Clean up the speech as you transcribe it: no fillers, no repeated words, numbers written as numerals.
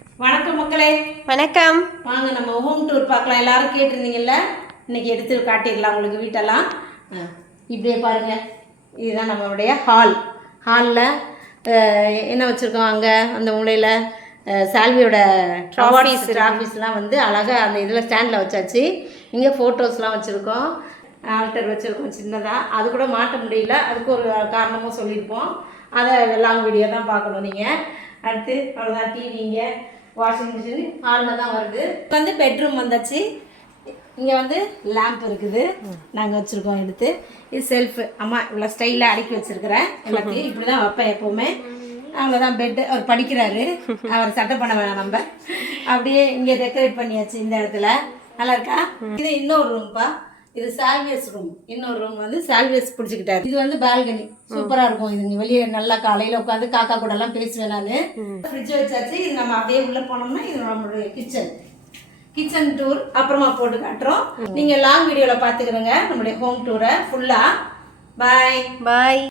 வணக்கம் மக்களே. வணக்கம். வாங்க நம்ம ஹோம் டூர் பார்க்கலாம். எல்லாரும் கேட்டிருந்தீங்கல்ல, இன்னைக்கு எடுத்து காட்டிடலாம் உங்களுக்கு வீட்டெல்லாம். இப்படியே பாருங்க, இதுதான் நம்மளுடைய ஹாலில் என்ன வச்சுருக்கோம். அங்கே அந்த மூலையில் சால்வியோட ட்ராஃபீஸ்லாம் வந்து அழகாக அந்த இதில் ஸ்டாண்டில் வச்சாச்சு. இங்கே ஃபோட்டோஸ்லாம் வச்சுருக்கோம், ஆல்டர் வச்சுருக்கோம் சின்னதாக. அது கூட மாட்ட முடியல, அதுக்கு ஒரு காரணமும் சொல்லியிருப்போம். அதை லாங் வீடியோ தான் பார்க்கணும் நீங்கள். அடுத்து அவ்வளோதான், டிவிங்க, வாஷிங் மிஷின் ஹாலில் தான் வருது. வந்து பெட்ரூம் வந்தாச்சு. இங்கே வந்து லேம்ப் இருக்குது, நாங்கள் வச்சுருக்கோம் எடுத்து. இது செல்ஃபு. அம்மா இவ்வளோ ஸ்டைலாக அடுக்கி வச்சுருக்கிறேன் எல்லாத்தையும். இப்படி தான் வைப்பேன் எப்போவுமே. அவ்வளோதான். பெட்டு அவர் படிக்கிறாரு, அவர் சட்டை பண்ண வேணாம் நம்ம. அப்படியே இங்கே டெக்கரேட் பண்ணியாச்சு இந்த இடத்துல. நல்லா இருக்கா? இது இன்னொரு ரூம்ப்பா. இது சால்வியஸ் ரூம். இன்னொரு ரூம் வந்து சால்வியஸ் பிடிச்சிக்கிட்டாரு. இது வந்து பால்கனி, சூப்பராக இருக்கும். இது வெளியே நல்லா காலையில் உட்காந்து காக்கா கூட எல்லாம் பேசுவேன் நான். ஃப்ரிட்ஜ் வச்சாச்சு. இது நம்ம அப்படியே உள்ளே போனோம்னா இது நம்மளுடைய கிச்சன் டூர் அப்புறமா போட்டு காட்டுறோம். நீங்கள் லாங் வீடியோவில் பார்த்துக்கிறங்க நம்மளுடைய ஹோம் டூரை ஃபுல்லாக. பாய்.